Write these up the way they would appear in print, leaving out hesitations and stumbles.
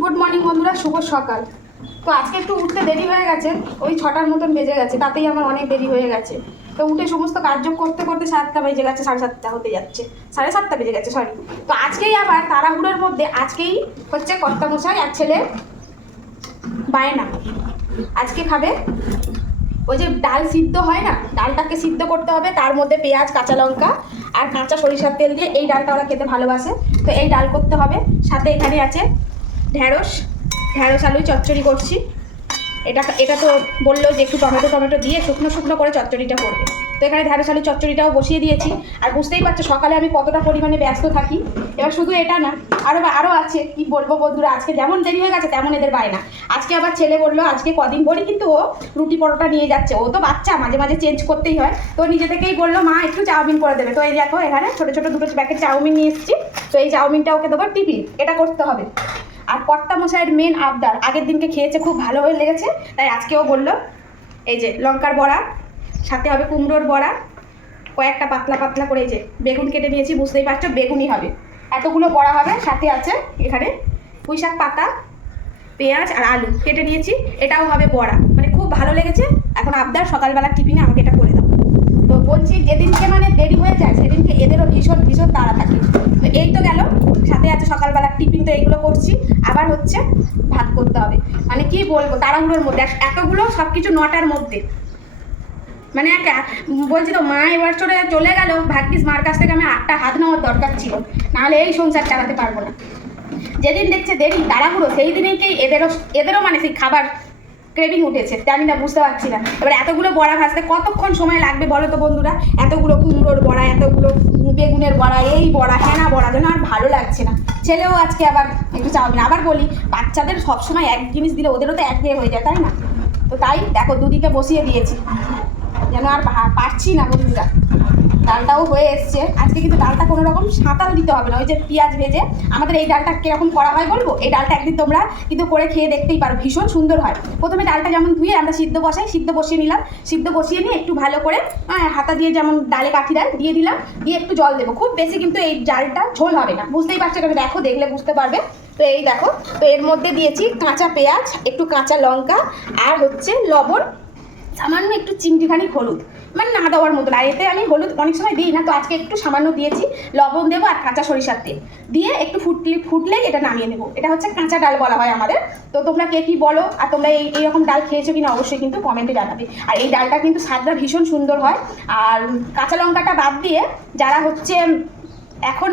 Good morning বন্ধুরা, শুভ সকাল। তো আজকে একটু উঠতে দেরি হয়ে গেছে, ওই 6টার মতন বেজে গেছে, তাতেই আমার অনেক দেরি হয়ে গেছে। তো উঠে সমস্ত কার্য করতে করতে 7টা বেজে গেছে, 7:30 হতে যাচ্ছে, 7:30 বেজে গেছে সরি। তো আজকেই আবার তাড়াহুড়োর মধ্যে আজকেই হচ্ছে কর্তামশাই আর ছেলে বায়না আজকে খাবে ওই যে ডাল সিদ্ধ হয় না, ডালটাকে সিদ্ধ করতে হবে, তার মধ্যে পেঁয়াজ, কাঁচা লঙ্কা আর কাঁচা সরিষার তেল দিয়ে এই ডালটা ওরা খেতে ভালোবাসে। তো এই ডাল করতে হবে। সাথে এখানে আছে ঢ্যাঁড়স আলু চচ্চড়ি করছি। এটা তো বললো যে একটু টমেটো দিয়ে শুকনো করে চচ্চড়িটা করবে। তো এখানে ঢ্যাঁড়স আলু চচ্চড়িটাও বসিয়ে দিয়েছি। আর বুঝতেই পারছো সকালে আমি কতটা পরিমাণে ব্যস্ত থাকি। এবার শুধু এটা না, আরও আছে, কি বলবো বন্ধুরা, আজকে যেমন দেরি হয়ে গেছে তেমন এদের বায়না। আজকে আবার ছেলে বললো আজকে কদিন পরই কিন্তু ও রুটি পরোটা নিয়ে যাচ্ছে। ও তো বাচ্চা, মাঝে মাঝে চেঞ্জ করতেই হয়। তো নিজে থেকেই বললো মা একটু চাউমিন করে দেবে। তো এই দেখো এখানে ছোটো ছোটো 2 প্যাকেট চাউমিন নিয়ে এসেছি। তো এই চাউমিনটা ওকে দেবো টিফিন, এটা করতে হবে। আর কর্তামশাইয়ের মেন আবদার, আগের দিনকে খেয়েছে, খুব ভালো হয়ে লেগেছে, তাই আজকেও বললো এই যে লঙ্কার বড়া, সাথে হবে কুমড়োর বড়া, কয়েকটা পাতলা করে এই যে বেগুন কেটে নিয়েছি, বুঝতেই পারছো বেগুনই হবে, এতগুলো বড়া হবে। সাথে আছে এখানে পুঁইশাক পাতা, পেঁয়াজ আর আলু কেটে নিয়েছি, এটাও হবে বড়া। মানে খুব ভালো লেগেছে। এখন আবদার সকালবেলা টিফিনে আমাকে এটা করে দাও। তো বলছি যেদিনকে মানে দেরি হয়ে যায় সেদিনকে এদেরও ভীষণ তাড়া থাকে। তো এই তো গেল, সাথে আছে সকালবেলা টিফিন, তো এইগুলো করছি। আবার হচ্ছে ভাত করতে হবে। মানে কি বলবো, তাড়াহুড়োর মধ্যে এতগুলো সব কিছু 9টার মধ্যে। মানে বলছি তো মা এবার চলে গেল, ভাগ্যিস মার কাছ থেকে আমি 8টা হাত নেওয়ার দরকার ছিল, নাহলে এই সংসার চালাতে পারবো না। যেদিন দেখছে দেরি তাড়াহুড়ো সেই দিনেই এদেরও মানে সেই খাবার ক্রেভিং উঠেছে, জানি না, বুঝতে পারছি না। এবার এতগুলো বড়া ভাজতে কতক্ষণ সময় লাগবে বলো তো বন্ধুরা? এতগুলো কুমড়োর বড়া, এতগুলো বেগুনের বড়া, এই বড়া হ্যানা বড়া, যেন আর ভালো লাগছে না। ছেলেও আজকে আবার একটু চাউমিন। আবার বলি বাচ্চাদের সবসময় এক জিনিস দিলে ওদেরও তো একঘেয়ে হয়ে যায়, তাই না? তো তাই দেখো দুদিকে বসিয়ে দিয়েছি, যেন আর পারছি না বন্ধুরা। ডালটাও হয়ে এসছে। আজকে কিন্তু ডালটা কোনো রকম সাঁতাল দিতে হবে না, ওই যে পেঁয়াজ ভেজে। আমাদের এই ডালটা কীরকম করা হয় বলবো? এই ডালটা একদিন তোমরা কিন্তু করে খেয়ে দেখতেই পারো, ভীষণ সুন্দর হয়। প্রথমে ডালটা যেমন ধুয়ে আমরা সিদ্ধ বসিয়ে নিলাম, সিদ্ধ বসিয়ে নিয়ে একটু ভালো করে হাতা দিয়ে যেমন ডালে কাঠি ডাল দিয়ে দিলাম, দিয়ে একটু জল দেবো। খুব বেশি কিন্তু এই ডালটা ঝোল হবে না, বুঝতেই পারছো, কারণ দেখো দেখলে বুঝতে পারবে। তো এই দেখো, তো এর মধ্যে দিয়েছি কাঁচা পেঁয়াজ, একটু কাঁচা লঙ্কা আর হচ্ছে লবণ, সামান্য একটু চিমটিখানি হলুদ, মানে না দেওয়ার মতো। আর এতে আমি হলুদ অনেক সময় দিই না, তো আজকে একটু সামান্য দিয়েছি। লবণ দেবো আর কাঁচা সরিষার তেল দিয়ে একটু ফুটলেই এটা নামিয়ে নেবো। এটা হচ্ছে কাঁচা ডাল বলা হয় আমাদের। তো তোমরা কে কী বলো, আর তোমরা এইরকম ডাল খেয়েছো কিনা অবশ্যই কিন্তু কমেন্টে জানাবে। আর এই ডালটা কিন্তু স্বাদটা ভীষণ সুন্দর হয়। আর কাঁচা লঙ্কাটা বাদ দিয়ে যারা হচ্ছে এখন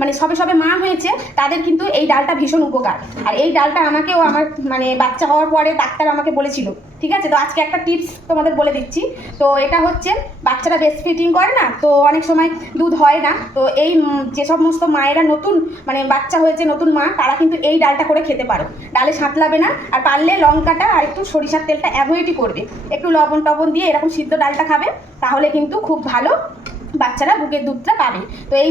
মানে সবে মা হয়েছে তাদের কিন্তু এই ডালটা ভীষণ উপকার। আর এই ডালটা আমাকেও আমার মানে বাচ্চা হওয়ার পরে ডাক্তার আমাকে বলেছিল, ঠিক আছে? তো আজকে একটা টিপস তোমাদের বলে দিচ্ছি। তো এটা হচ্ছে বাচ্চারা ব্রেস্ট ফিডিং করে না, তো অনেক সময় দুধ হয় না। তো এই যে সমস্ত মায়েরা নতুন মানে বাচ্চা হয়েছে, নতুন মা, তারা কিন্তু এই ডালটা করে খেতে পারো। ডালে সাঁতলাবে না। আর পারলে লঙ্কাটা আর একটু সরিষার তেলটা অ্যাভয়েডই করবে, একটু লবণ টবণ দিয়ে এরকম সিদ্ধ ডালটা খাবে, তাহলে কিন্তু খুব ভালো বাচ্চারা বুকের দুধটা পাবে। তো এই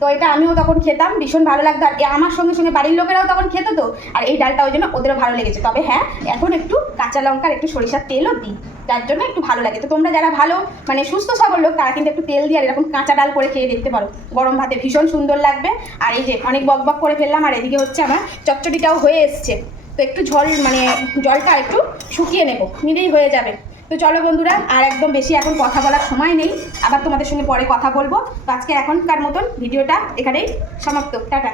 তো এটা আমিও তখন খেতাম, ভীষণ ভালো লাগতো। আর আমার সঙ্গে বাড়ির লোকেরাও তখন খেত। তো আর এই ডালটা ওই জন্য ওদেরও ভালো লেগেছে। তবে হ্যাঁ, এখন একটু কাঁচা লঙ্কার একটু সরিষার তেলও দিই, যার জন্য একটু ভালো লাগে। তো তোমরা যারা ভালো মানে সুস্থ সবল লোক, তারা কিন্তু একটু তেল দিয়ে আর এরকম কাঁচা ডাল করে খেয়ে দেখতে পারো, গরম ভাতে ভীষণ সুন্দর লাগবে। আর এই যে অনেক বক করে ফেললাম, আর এদিকে হচ্ছে আমার চচ্চড়িটাও হয়ে এসছে। তো একটু মানে জলটা একটু শুকিয়ে নেবো, নিলেই হয়ে যাবে। তো চলো বন্ধুরা, আর একদম বেশি এখন কথা বলার সময় নেই, আবার তোমাদের সঙ্গে পরে কথা বলবো। তো আজকে এখনকার মতন ভিডিওটা এখানেই সমাপ্ত, টাটা।